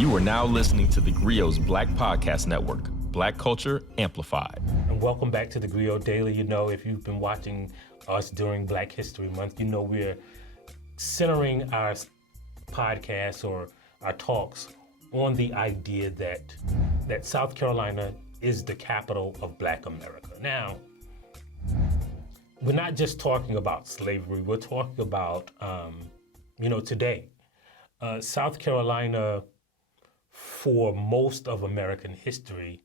You are now listening to theGrio's Black Podcast Network, Black Culture Amplified. And welcome back to theGrio Daily. You know, if you've been watching us during Black History Month, you know we're centering our podcasts or our talks on the idea that South Carolina is the capital of Black America. Now, we're not just talking about slavery, we're talking about, today. South Carolina, for most of American history,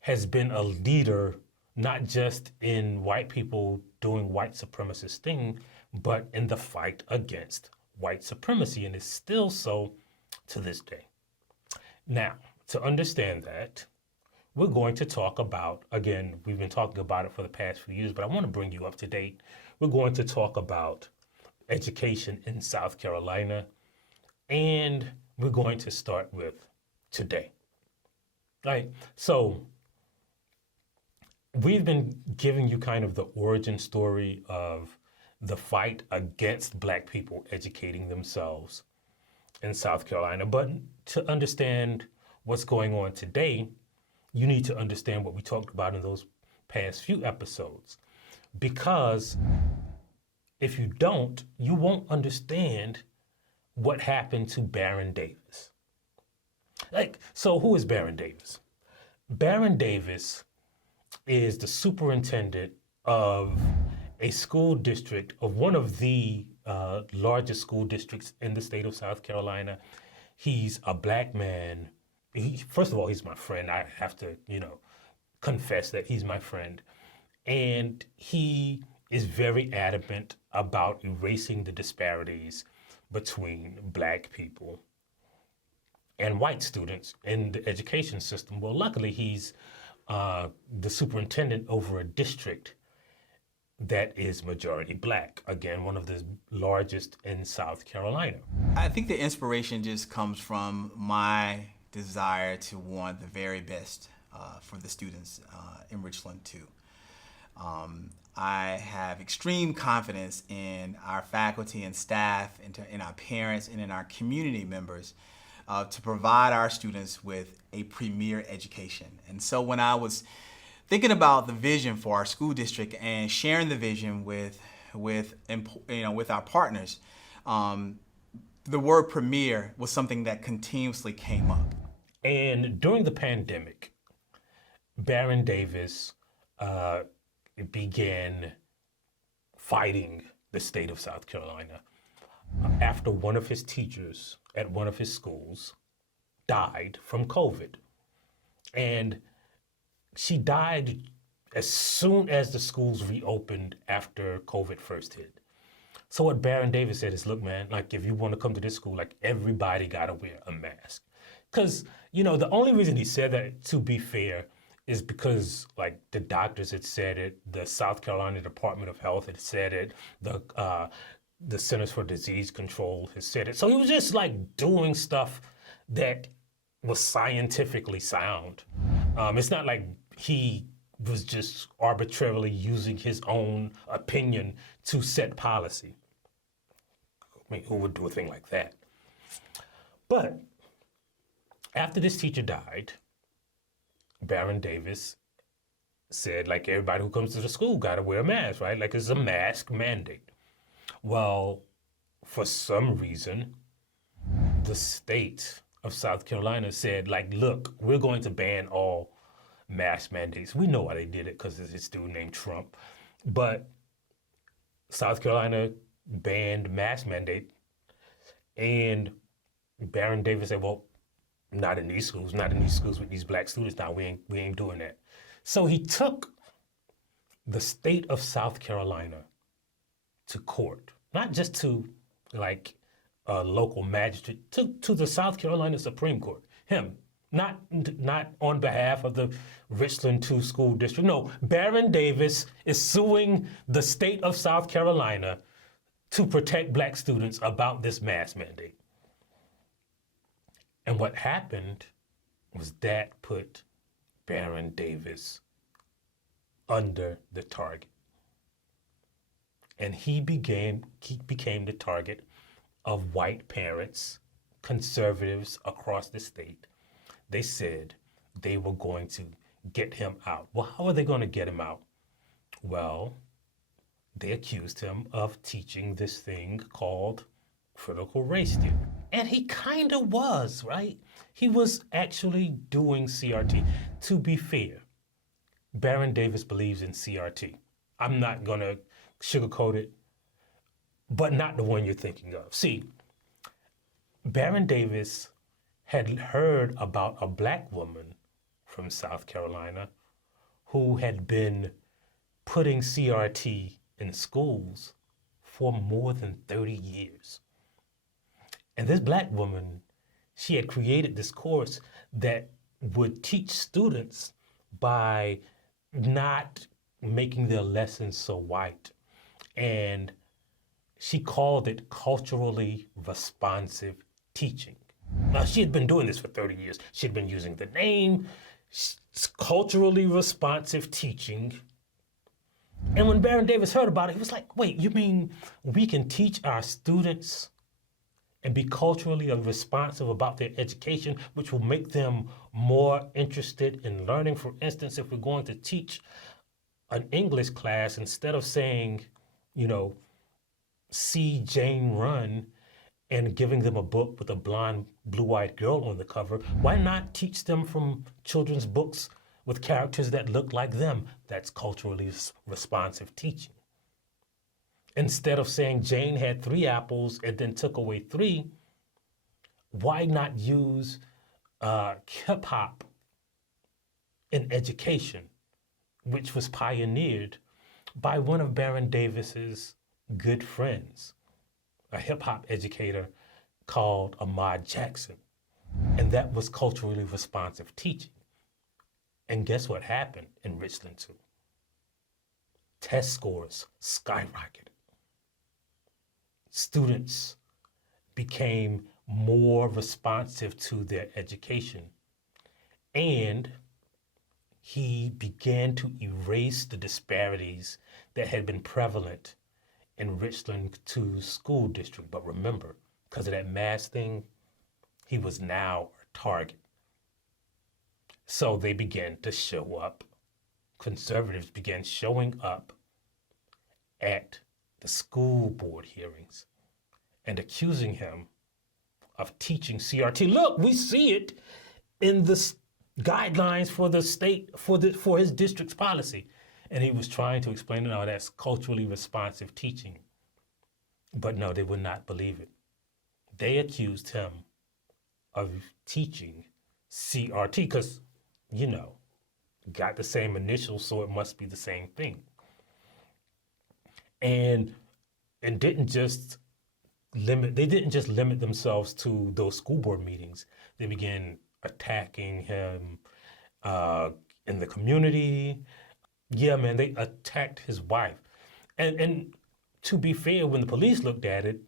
has been a leader, not just in white people doing white supremacist thing, but in the fight against white supremacy, and is still so to this day. Now, to understand that, we're going to talk about, again, we've been talking about it for the past few years, but I want to bring you up to date. We're going to talk about education in South Carolina, and we're going to start with today. Right? So we've been giving you kind of the origin story of the fight against Black people educating themselves in South Carolina. But to understand what's going on today, you need to understand what we talked about in those past few episodes. Because if you don't, you won't understand what happened to Baron Davis. So who is Baron Davis? Baron Davis is the superintendent of a school district, of one of the largest school districts in the state of South Carolina. He's a Black man. First of all, he's my friend. I have to, confess that he's my friend. And he is very adamant about erasing the disparities between Black people and white students in the education system. Well, luckily, he's the superintendent over a district that is majority Black. Again, one of the largest in South Carolina. I think the inspiration just comes from my desire to want the very best for the students in Richland too. I have extreme confidence in our faculty and staff, in our parents, and in our community members to provide our students with a premier education. And so when I was thinking about the vision for our school district and sharing the vision with our partners, the word premier was something that continuously came up. And during the pandemic, Baron Davis began fighting the state of South Carolina after one of his teachers at one of his schools died from COVID. And she died as soon as the schools reopened after COVID first hit. So what Baron Davis said is, look, man, if you want to come to this school, everybody got to wear a mask. Because, the only reason he said that, to be fair, is because the doctors had said it, the South Carolina Department of Health had said it, the Centers for Disease Control has said it. So he was just doing stuff that was scientifically sound. It's not like he was just arbitrarily using his own opinion to set policy. I mean, who would do a thing like that? But after this teacher died, Baron Davis said, everybody who comes to the school got to wear a mask, right? It's a mask mandate. Well, for some reason, the state of South Carolina said, look, we're going to ban all mask mandates. We know why they did it, because there's this dude named Trump. But South Carolina banned mask mandate, and Baron Davis said, well, not in these schools with these Black students. Now we ain't doing that. So he took the state of South Carolina to court, not just to a local magistrate, to the South Carolina Supreme Court. Him, not on behalf of the Richland 2 school district. No, Baron Davis is suing the state of South Carolina to protect Black students about this mask mandate. And what happened was that put Baron Davis under the target. And he became the target of white parents conservatives across the state, they said they were going to get him out. Well, how are they going to get him out? Well, they accused him of teaching this thing called critical race theory. And he kind of was, right? He was actually doing CRT. To be fair, Baron Davis believes in CRT. I'm not going to sugarcoat it, but not the one you're thinking of. See, Baron Davis had heard about a black woman from South Carolina who had been putting CRT in schools for more than 30 years. And this black woman, she had created this course that would teach students by not making their lessons so white. And she called it culturally responsive teaching. Now, she had been doing this for 30 years. She had been using the name, culturally responsive teaching. And when Baron Davis heard about it, he was like, wait, you mean we can teach our students and be culturally responsive about their education, which will make them more interested in learning? For instance, if we're going to teach an English class, instead of saying, see Jane run and giving them a book with a blonde, blue-eyed girl on the cover, why not teach them from children's books with characters that look like them? That's culturally responsive teaching. Instead of saying Jane had 3 apples and then took away 3, why not use hip hop in education, which was pioneered by one of Baron Davis's good friends, a hip hop educator called Ahmad Jackson. And that was culturally responsive teaching. And guess what happened in Richland too? Test scores skyrocketed. Students became more responsive to their education. And he began to erase the disparities that had been prevalent in Richland 2 school district. But remember, because of that mask thing, he was now a target. So they began to show up. Conservatives began showing up at the school board hearings and accusing him of teaching CRT. Look, we see it in the guidelines for the state, for his district's policy. And he was trying to explain, no, that's culturally responsive teaching. But no, they would not believe it. They accused him of teaching CRT because, got the same initials, so it must be the same thing. And they didn't just limit themselves to those school board meetings. They began attacking him in the community. Yeah, man, they attacked his wife. And to be fair, when the police looked at it,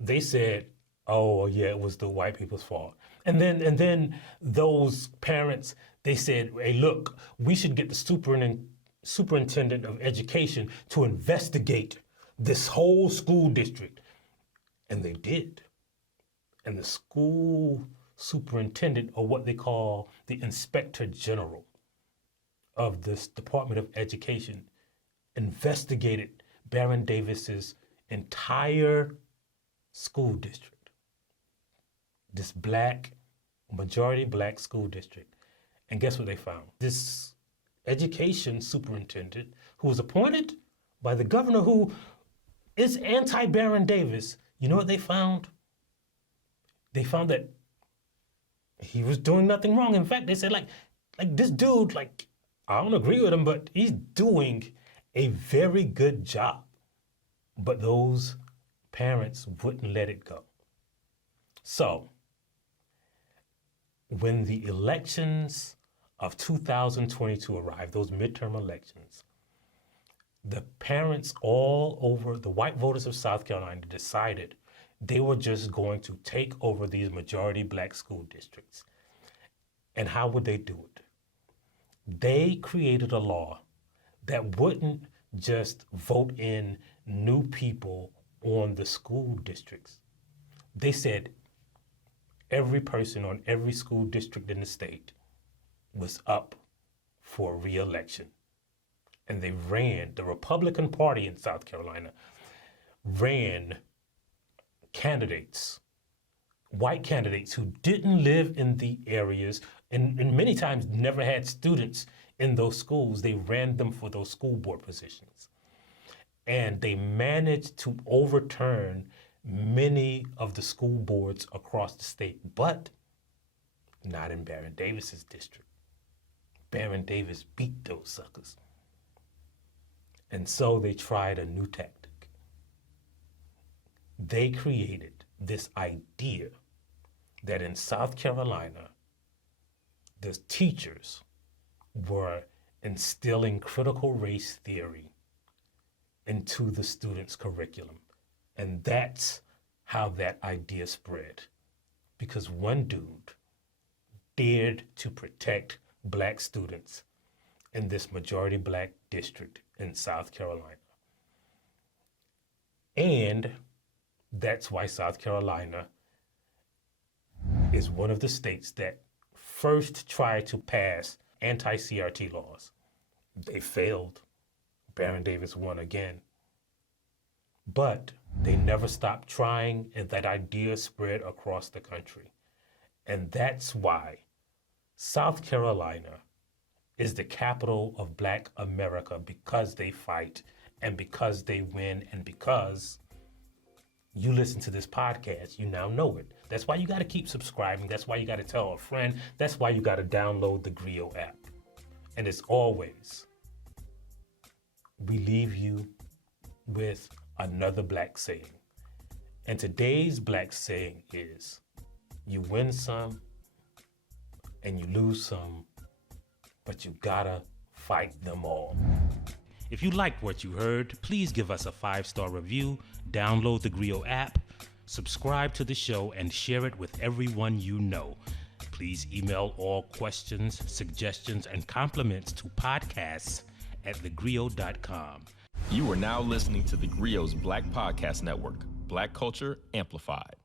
they said, oh, yeah, it was the white people's fault. And then those parents, they said, hey, look, we should get the superintendent of education to investigate this whole school district. And they did. And the school superintendent, or what they call the inspector general of this Department of Education, investigated Baron Davis's entire school district. This majority black school district. And guess what they found? This education superintendent, who was appointed by the governor, who is anti-Baron Davis, you know what they found? They found that he was doing nothing wrong. In fact, they said, like this dude, I don't agree with him, but he's doing a very good job. But those parents wouldn't let it go. So, when the elections of 2022 arrived, those midterm elections, the parents all over, the white voters of South Carolina, decided they were just going to take over these majority black school districts. And how would they do it? They created a law that wouldn't just vote in new people on the school districts. They said every person on every school district in the state was up for re-election. And they ran, the Republican Party in South Carolina ran candidates, white candidates who didn't live in the areas and many times never had students in those schools. They ran them for those school board positions. And they managed to overturn many of the school boards across the state, but not in Baron Davis's district. Baron Davis beat those suckers. And so they tried a new tactic. They created this idea that in South Carolina, the teachers were instilling critical race theory into the students' curriculum. And that's how that idea spread. Because one dude dared to protect black students in this majority black district in South Carolina. And that's why South Carolina is one of the states that first tried to pass anti-CRT laws. They failed. Baron Davis won again. But they never stopped trying, and that idea spread across the country. And that's why South Carolina is the capital of Black America, because they fight and because they win and because you listen to this podcast, you now know it. That's why you got to keep subscribing. That's why you got to tell a friend. That's why you got to download the theGrio app. And as always, we leave you with another black saying. And today's black saying is, you win some and you lose some, but you gotta fight them all. If you liked what you heard, please give us a 5-star review, download the theGrio app, subscribe to the show, and share it with everyone you know. Please email all questions, suggestions, and compliments to podcasts@thegrio.com. You are now listening to theGrio's Black Podcast Network, Black Culture Amplified.